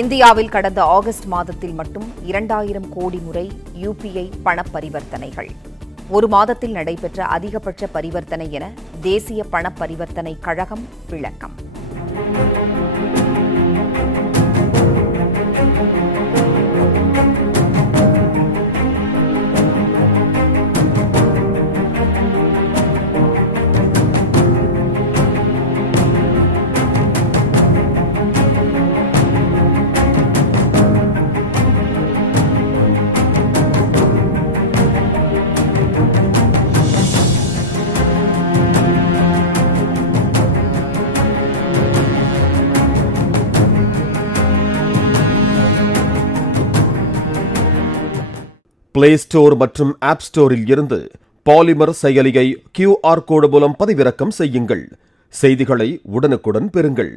இந்தியாவில் கடந்த ஆகஸ்ட் மாதத்தில் மட்டும் 2000 கோடி முறை UPI பண பரிவர்த்தனைகள். ஒரு மாதத்தில் நடைபெற்ற அதிகபட்ச பரிவர்த்தனை என தேசிய பண பரிவர்த்தனை கழகம் விளக்கம். பிளே ஸ்டோர் மற்றும் ஆப் ஸ்டோரில் இருந்து பாலிமர் செயலியை QR கோடு மூலம் பதிவிறக்கம் செய்யுங்கள். செய்திகளை உடனுக்குடன் பெறுங்கள்.